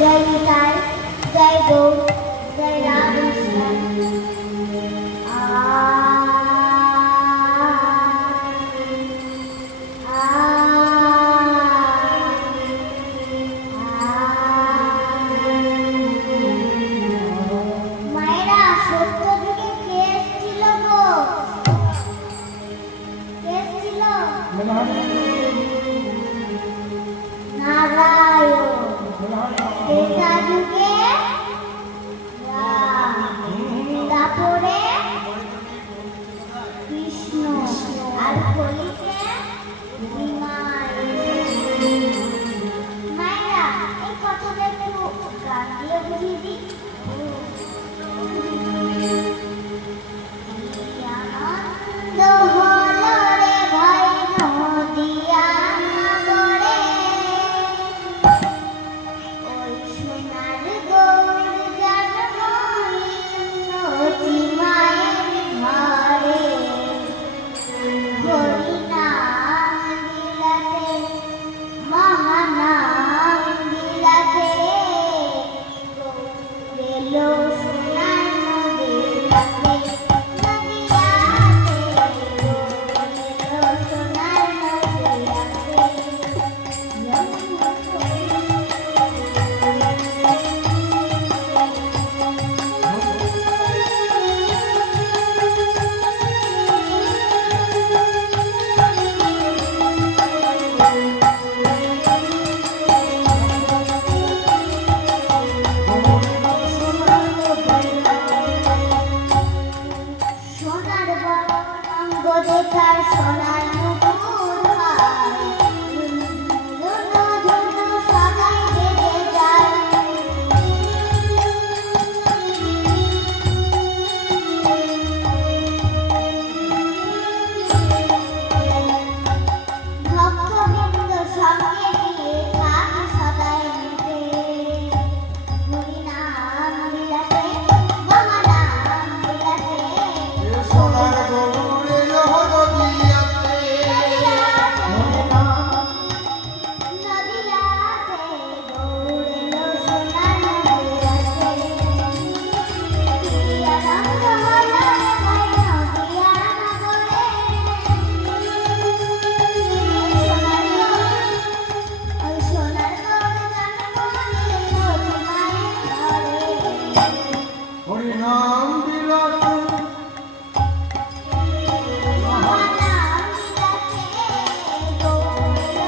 জয় নিতাই, জয় গৌর, জয় রাধেকৃষ্ণ। মায়েরা সত্য যুগে কে ছিল গো? কে ছিল? নারায়ণ। ত্রেতা যুগে তারপরে কৃষ্ণ, আর কলিতে মায়েরা এই কথাটা একটু গান দিয়ে বুঝিয়ে দিই। আনন্দ হলো রে ভাই নদিয়া নগরে, ওই সোনার গৌর জন্মহীন মায়ের ঘরে। হরিনাম বিলাতে, মহানাম বিলাতে, এলো সোনার নদীতে, নদিয়াতে এলো সোনার সোনার বরঙ্গ দেখার সোনা